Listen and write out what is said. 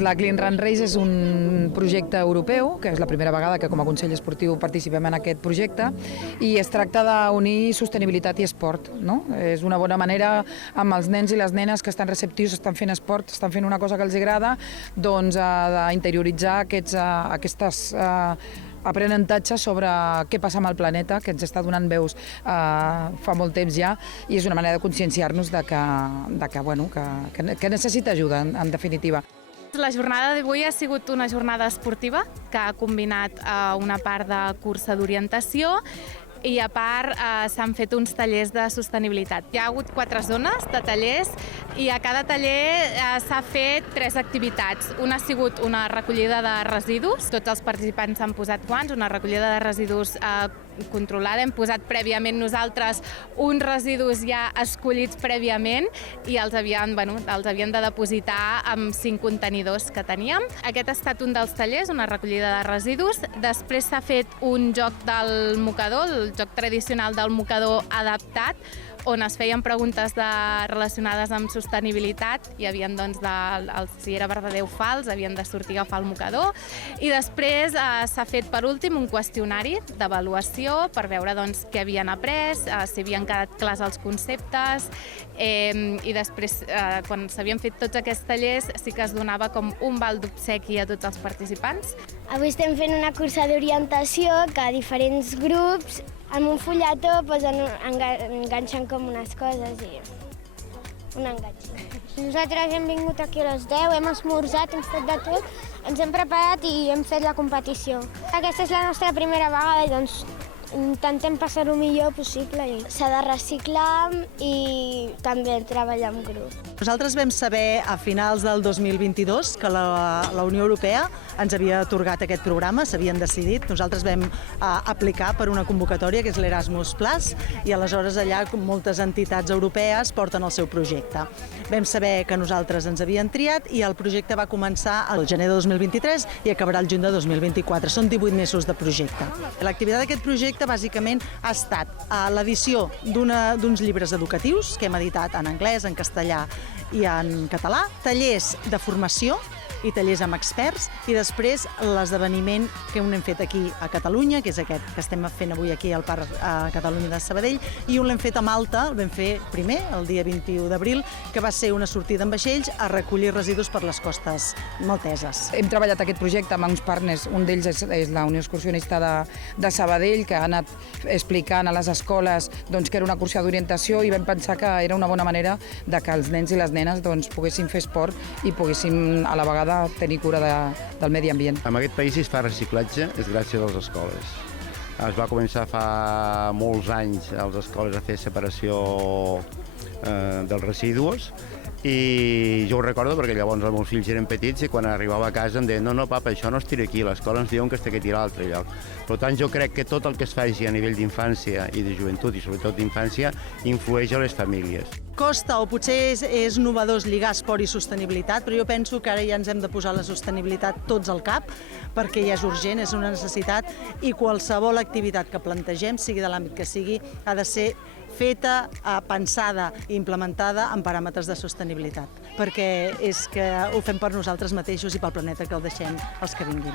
Doncs la Clean Run Race és un projecte europeu, que és la primera vegada que com a Consell Esportiu participem en aquest projecte, i es tracta d'unir sostenibilitat i esport. No? És una bona manera amb els nens i les nenes que estan receptius, estan fent esport, estan fent una cosa que els agrada, doncs d'interioritzar aquestes aprenentatges sobre què passa amb el planeta, que ens està donant veus fa molt temps ja, i és una manera de conscienciar-nos que necessita ajuda, en definitiva. La jornada d'avui ha sigut una jornada esportiva que ha combinat una part de cursa d'orientació i a part s'han fet uns tallers de sostenibilitat. Hi ha hagut 4 zones de tallers i a cada taller s'ha fet 3 activitats. Una ha sigut una recollida de residus, tots els participants han posat guants, una recollida de residus controlada, hem posat prèviament nosaltres uns residus ja escollits prèviament i els havien de depositar amb 5 contenidors que teníem. Aquest ha estat un dels tallers, una recollida de residus. Després s'ha fet un joc del mocador, el joc tradicional del mocador adaptat, on es feien preguntes relacionades amb sostenibilitat i havien, si era verdader o fals, havien de sortir a agafar el mocador. I després s'ha fet per últim un qüestionari d'avaluació per veure què havien après, si havien quedat clars els conceptes, i després, quan s'havien fet tots aquests tallers, sí que es donava com un val d'obsequi a tots els participants. Avui estem fent una cursa d'orientació que diferents grups amb un fulletó enganxen com unes coses i un enganx. Nosaltres hem vingut aquí a les 10, hem esmorzat, hem fet de tot, ens hem preparat i hem fet la competició. Aquesta és la nostra primera vegada i doncs intentem passar-ho millor possible. S'ha de reciclar i també treballar en grup. Nosaltres vam saber a finals del 2022 que la Unió Europea ens havia atorgat aquest programa, s'havien decidit. Nosaltres vam aplicar per una convocatòria que és l'Erasmus+, i aleshores allà moltes entitats europees porten el seu projecte. Vam saber que nosaltres ens havien triat i el projecte va començar al gener de 2023 i acabarà el juny de 2024. Són 18 mesos de projecte. L'activitat d'aquest projecte bàsicament ha estat l'edició d'uns llibres educatius que hem editat en anglès, en castellà i en català, tallers de formació i tallers amb experts, i després l'esdeveniment que hem fet aquí a Catalunya, que és aquest que estem fent avui aquí al Parc Catalunya de Sabadell, i un l'hem fet a Malta, el vam fer primer, el dia 21 d'abril, que va ser una sortida amb vaixells a recollir residus per les costes malteses. Hem treballat aquest projecte amb uns partners, un d'ells és la Unió Excursionista de Sabadell, que ha anat explicant a les escoles que era una cursa d'orientació, i vam pensar que era una bona manera de que els nens i les nenes poguessin fer esport i poguessin a la vegada tenir cura del medi ambient. En aquest país, si es fa reciclatge, és gràcies a les escoles. Es va començar fa molts anys a les escoles a fer separació dels residus, i jo ho recordo perquè llavors els meus fills eren petits i quan arribava a casa em deien no papa, això no es tira aquí, l'escola ens diuen que es té que tirar a l'altre lloc. Per tant, jo crec que tot el que es faci a nivell d'infància i de joventut i sobretot d'infància influeix a les famílies. Costa o potser és novedós lligar esport i sostenibilitat, però jo penso que ara ja ens hem de posar la sostenibilitat tots al cap perquè ja és urgent, és una necessitat, i qualsevol activitat que plantegem, sigui de l'àmbit que sigui, ha de ser feta, pensada i implementada en paràmetres de sostenibilitat, perquè és que ho fem per nosaltres mateixos i pel planeta que el deixem els que vinguin.